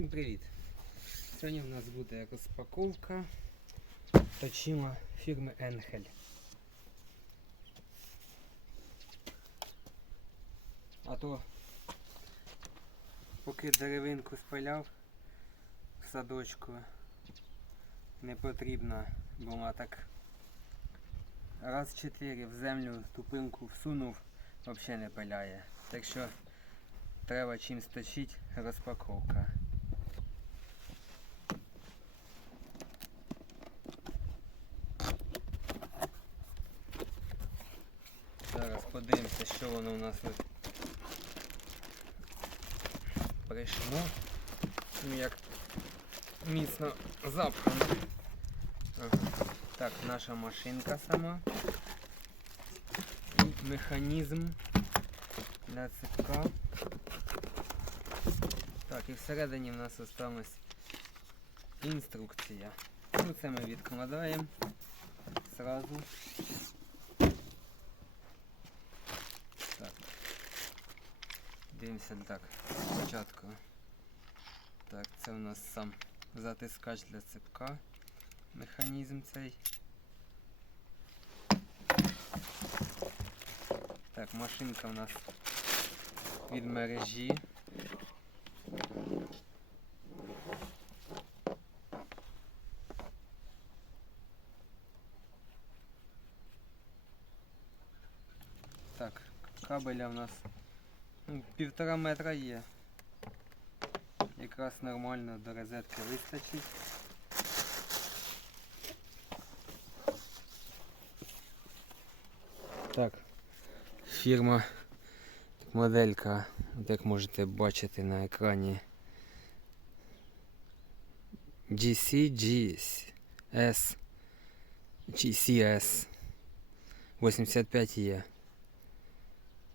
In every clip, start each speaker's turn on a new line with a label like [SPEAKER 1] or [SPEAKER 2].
[SPEAKER 1] Всім привіт! Сьогодні в нас буде розпаковка точила фірми Енхель. А то поки деревинку спиляв в садочку не потрібна була так раз чотири в землю тупинку всунув, взагалі не пиляє. Так що треба чимсь точити розпаковка. Зараз подивимося, що воно у нас тут прийшло. Ну як міцно запхано. Так, наша машинка сама. І механізм для цепка. Так, і всередині в нас осталась інструкція. Ну це ми відкладаємо зразу. Дивимося так. Спочатку. Так, це у нас сам затискач для цепка. Механізм цей. Так, машинка у нас від мережі. Так, кабеля у нас півтора метра є. Якраз нормально до розетки вистачить. Так, фірма, моделька, от як можете бачити на екрані. GCGS GCS 85 є.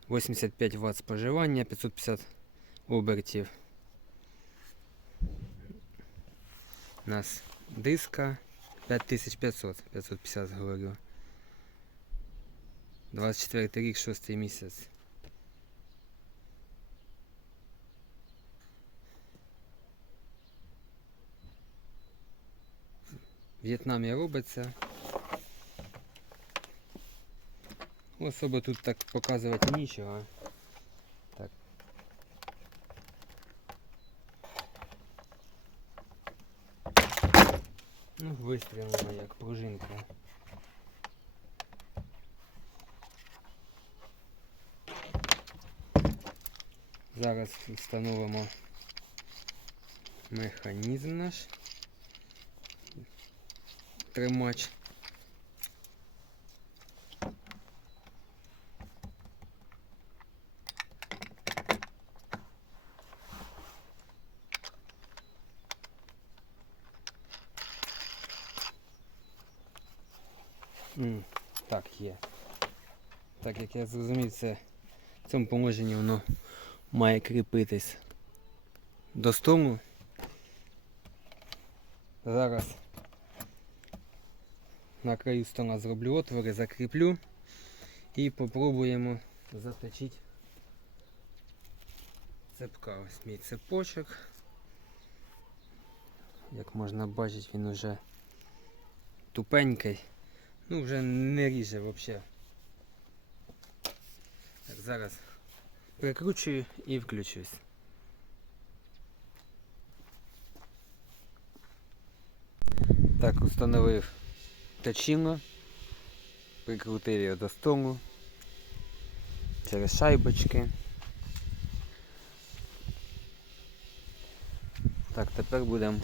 [SPEAKER 1] 85 Вт споживання, 550 обертів. У нас диска 5500, 550 говорю. 24 рік, 6 місяць. В В'єтнамі робиться. Особо тут так показувати нічого. Так. Ну, вистрілено як пружинка. Зараз встановимо механізм наш. Тримач. Так як я зрозумів, це в цьому положенні воно має кріпитись до столу. Зараз на краю стола зроблю отвори, закріплю і попробуємо заточити цепка. Ось мій цепочок. Як можна бачити, він уже тупенький. Ну вже не ріже взагалі. Зараз прикручую і включусь. Так, установив точило, прикрутив його до столу через шайбочки. Так, тепер будемо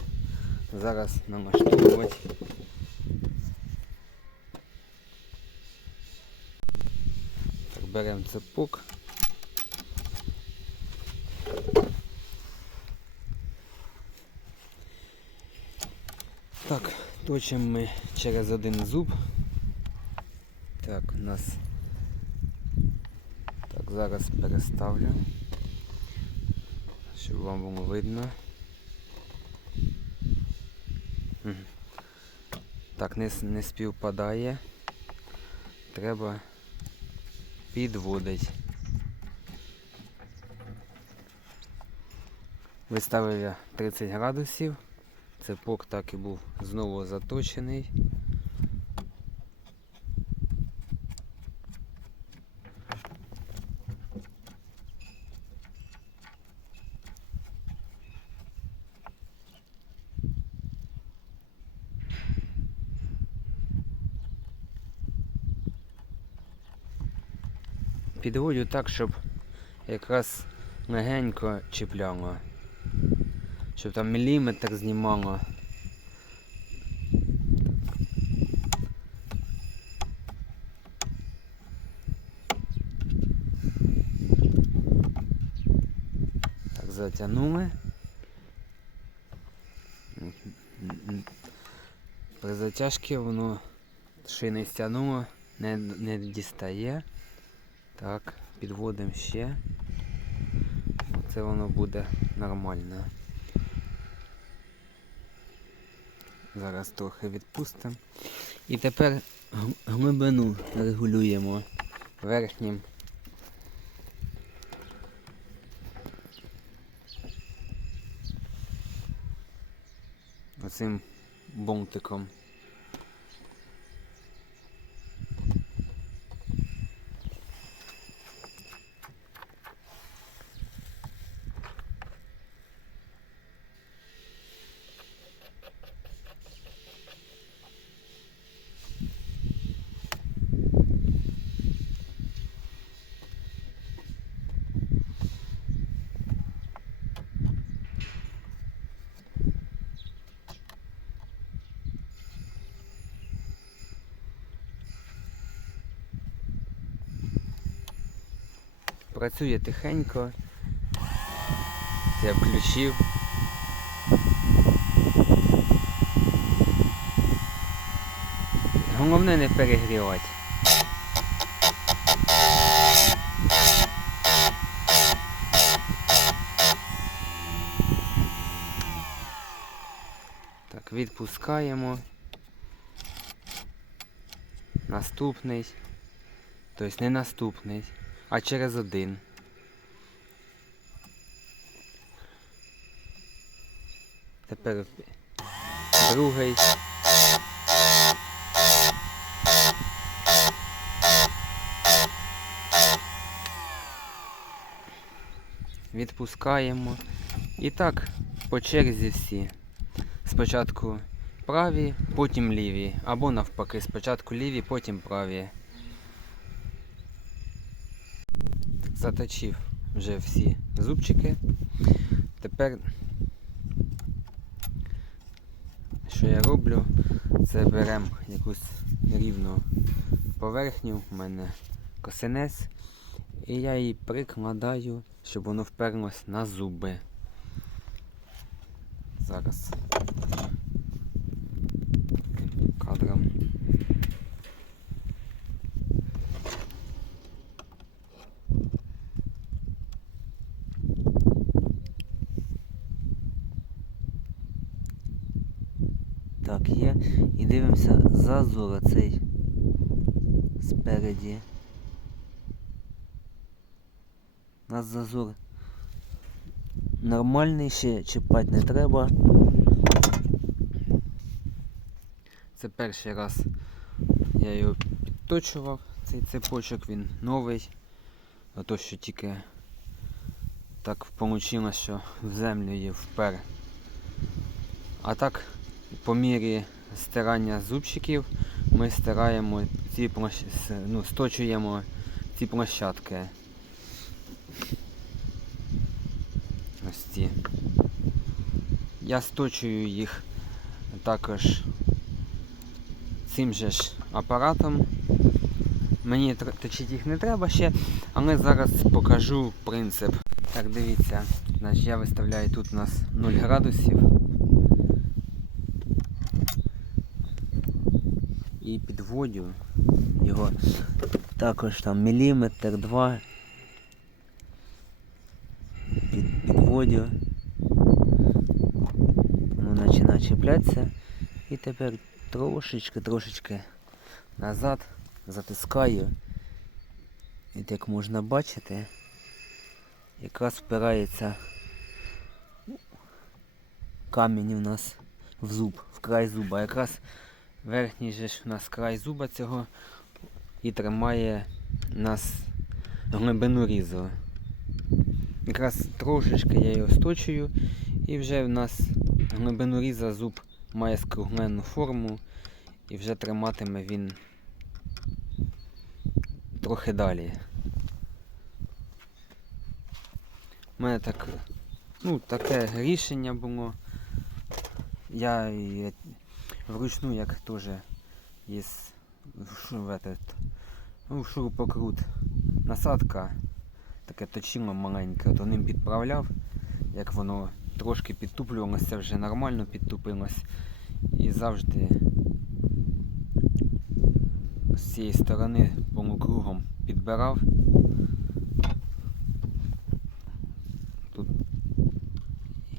[SPEAKER 1] зараз налаштовувати. Беремо цепок. Так, точимо ми через один зуб. Так, у нас так, зараз переставлю, щоб вам було видно. Так, не, не співпадає. Треба підводить. Виставив я 30 градусів. Цепок так і був знову заточений. Підводю так, щоб якраз легенько чіпляло. Щоб там міліметр знімало. Так, затягнули. При затяжці воно не стягнуло, не, не дістає. Так, підводимо ще. Це воно буде нормально. Зараз трохи відпустимо. І тепер глибину регулюємо верхнім. Оцим бомтиком. Працює тихенько. Я включив. Головне не перегрівати. Так, відпускаємо. Наступний. Тобто не наступний, а через один. Тепер другий. Відпускаємо. І так по черзі всі. Спочатку праві, потім ліві. Або навпаки, спочатку ліві, потім праві. Заточив вже всі зубчики. Тепер, що я роблю, це беремо якусь рівну поверхню, у мене косинець, і я її прикладаю, щоб воно вперлось на зуби. Зараз Так, є. І дивимося зазор цей спереді. У нас зазор нормальний, ще чіпати не треба. Це перший раз я його підточував, цей цепочок, він новий. А то, що тільки так вийшло, що в землю її впер. А так, по мірі стирання зубчиків ми стираємо ці площ... ну, сточуємо ці площадки. Ось ці. Я сточую їх також цим же ж апаратом. Мені точити їх не треба ще, але зараз покажу принцип. Так, дивіться, я виставляю тут у нас 0 градусів. І підводю його також там міліметр, два. Під, підводю. Воно починає чіплятися. І тепер трошечки, трошечки назад затискаю. І як можна бачити, якраз впирається камінь у нас в зуб, в край зуба. Якраз верхній же ж у нас край зуба цього і тримає нас глибину різу. Якраз трошечки я його сточую і вже в нас глибину різа зуб має скруглену форму і вже триматиме він трохи далі. У мене так, ну, таке рішення було. Я вручну, як теж в этот, ну, шурупокрут насадка, таке точило маленьке, от ним підправляв, як воно трошки підтуплювалося, вже нормально підтупилось. І завжди з цієї сторони полукругом підбирав. Тут.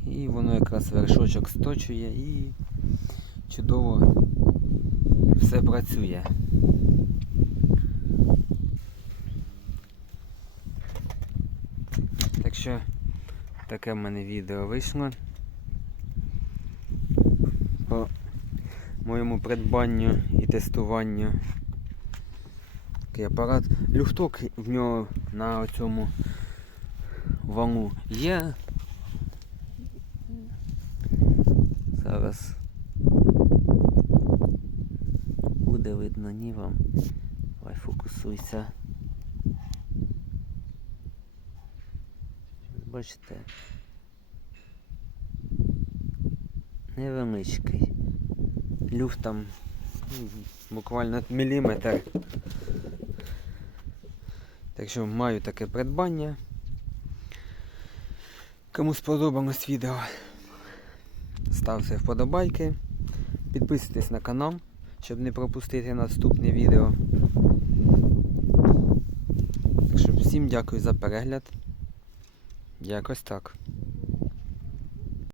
[SPEAKER 1] І воно якраз вершочок сточує і чудово все працює. Так що таке в мене відео вийшло. По моєму придбанню і тестуванню. Такий апарат. Люфток в нього на цьому валу є. Зараз видно ні вам. Давай фокусуйся. Бачите. Невеличкий. Люфт там ну, буквально міліметр. Так що маю таке придбання. Кому сподобалось відео, ставте вподобайки, підписуйтесь на канал, щоб не пропустити наступне відео. Так що всім дякую за перегляд. Якось так.